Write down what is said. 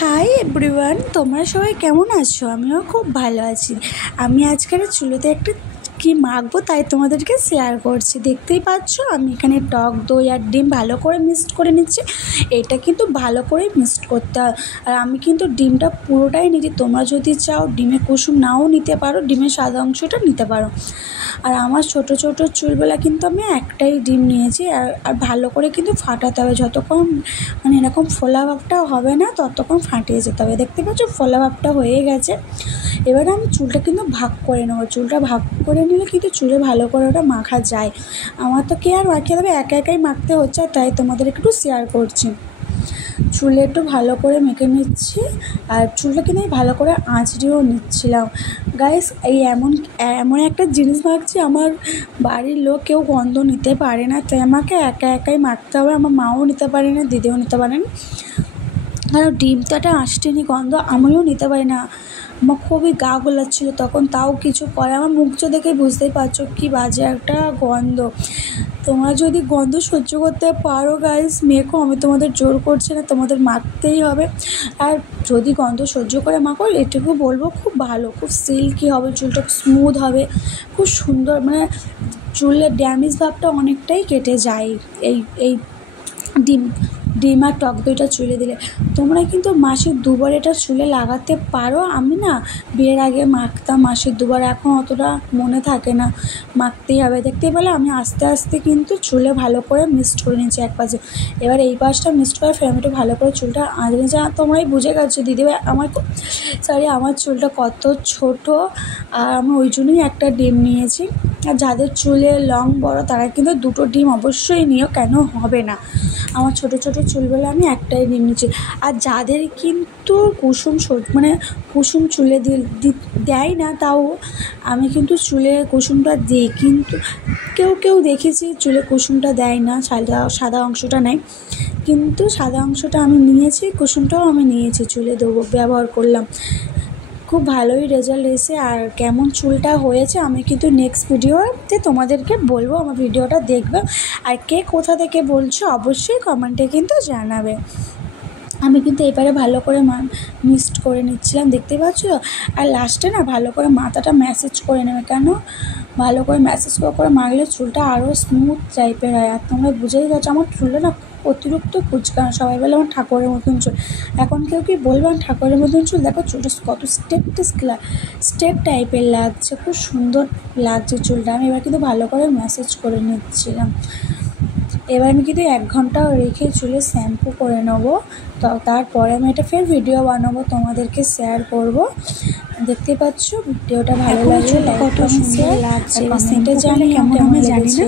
Hi everyone, তোমরা সবাই কেমন আছো? আমিও খুব ভালো আছি। আমি আজকের চুলোতে একটা কি মাখবো তাই তোমাদেরকে শেয়ার করছি। দেখতেই পাচ্ছ আমি এখানে টক দই আর ডিম ভালো করে মিক্সড করে নিচ্ছি। এটা কিন্তু ভালো করে মিক্সড করতে হয়। আর আমি কিন্তু ডিমটা পুরোটাই নিচ্ছি। তোমরা যদি চাও ডিমের কুসুম নাও নিতে পারো, ডিমের সাদা অংশটা নিতে পারো। আর আমার ছোটো ছোটো চুলবেলা কিন্তু আমি একটাই ডিম নিয়েছি। আর ভালো করে কিন্তু ফাটাতে হবে, যতক্ষণ মানে এরকম ফোলা ভাবটা হবে না ততক্ষণ ফাটিয়ে যেতে হবে। দেখতে পাচ্ছ ফোলা ভাবটা হয়ে গেছে। এবারে আমি চুলটা কিন্তু ভাগ করে নেবো। চুলটা ভাগ করে নিলে কিন্তু চুলে ভালো করে ওটা মাখা যায়। আমার তো কে আর মাখিয়ে দেবে, একা একাই মাখতে হচ্ছে, তাই তোমাদের একটু শেয়ার করছি। চুলে একটু ভালো করে মেখে নিচ্ছি। আর চুলটা কিন্তু আমি ভালো করে আঁচড়েও নিচ্ছিলাম। গাইস, এই এমন একটা জিনিস মাখছি, আমার বাড়ির লোক কেউ গন্ধ নিতে পারে না, তাই আমাকে একা একাই মাখতে হবে। আমার মাও নিতে পারে না, দিদিও নিতে পারেন। আর ডিমটাটা আসতেনি গন্ধ, আমিও নিতে পারি না। আমার খুবই গা গোলাচ্ছিলো তখন, তাও কিছু করে আমার মুখটা দেখে বুঝতেই পারছো কি বাজে একটা গন্ধ। তোমরা যদি গন্ধ সহ্য করতে পারো গাইস মেখো, আমি তোমাদের জোর করছি না, তোমাদের মাখতেই হবে। আর যদি গন্ধ সহ্য করে মাখো, এটুকু বলবো খুব ভালো, খুব সিল্কি হবে, চুলটা স্মুথ হবে, খুব সুন্দর, মানে চুলের ড্যামেজ ভাবটা অনেকটাই কেটে যায় এই ডিম আর টক দইটা চুলে দিলে। তোমরা কিন্তু মাসে দুবার এটা চুলে লাগাতে পারো। আমি না বিয়ের আগে মাখতাম মাসে দুবার, এখন অতটা মনে থাকে না, মাখতেই হবে। দেখতেই পেলে আমি আস্তে আস্তে কিন্তু চুলে ভালো করে মিক্সড করে নিচ্ছি এক পাশে। এবার এই পাশটা মিক্সড করে ফের আমি একটু ভালো করে চুলটা আঁচড়ে নিচ্ছি। তোমরাই বুঝে গেছো দিদিভাই আমার চুলটা কত ছোট, আর আমি ওই জন্যই একটা ডিম নিয়েছি। আর যাদের চুলে লং বড় তারা কিন্তু দুটো ডিম অবশ্যই নিও, কেন হবে না। আমার ছোটো ছোটো চুলগুলো আমি একটাই ডিম নিচ্ছি। আর যাদের কিন্তু কুসুম চুলে দেয় না, তাও আমি কিন্তু চুলে কুসুমটা দিই। কিন্তু কেউ দেখেছি চুলে কুসুমটা দেয় না, সাদা অংশটা নেয়, কিন্তু সাদা অংশটা আমি নিয়েছি, কুসুমটাও আমি নিয়েছি, চুলে দেবো, ব্যবহার করলাম। খুব ভালোই রেজাল্ট এসে। আর কেমন চুলটা হয়েছে আমি কিন্তু নেক্সট ভিডিওতে তোমাদেরকে বলবো, আমার ভিডিওটা দেখবে। আর কে কোথা থেকে বলছো অবশ্যই কমেন্টে কিন্তু জানাবে। আমি কিন্তু এবারে ভালো করে মিক্সড করে নিচ্ছিলাম, দেখতে পাচ্ছ। আর লাস্টে না ভালো করে মাথাটা ম্যাসেজ করে নেবে, কেন ভালো করে ম্যাসেজ করে মাখলে চুলটা আরও স্মুথ টাইপের হয়। আর তোমরা বুঝেই গেছো আমার চুলটা না অতিরিক্ত কুচকানো, সবাই বলে আমার ঠাকুরের মতন চুল। এখন কেউ কি বলবে আমার ঠাকুরের মতন চুল? দেখো চুলটা কত স্টেপ টাইপের লাগছে, খুব সুন্দর লাগছে চুলটা। আমি এবার কিন্তু ভালো করে ম্যাসেজ করে নিচ্ছিলাম। এবার আমি কিন্তু 1 ঘন্টা রেখে চুলে শ্যাম্পু করে নেবো। তো তারপরে আমি এটা ফের ভিডিও বানাবো, তোমাদেরকে শেয়ার করব। দেখতে পাচ্ছ ভিডিওটা ভালো লাগলে কত সুন্দর লাগছে, সেটা জানি কেমন আমি জানি না।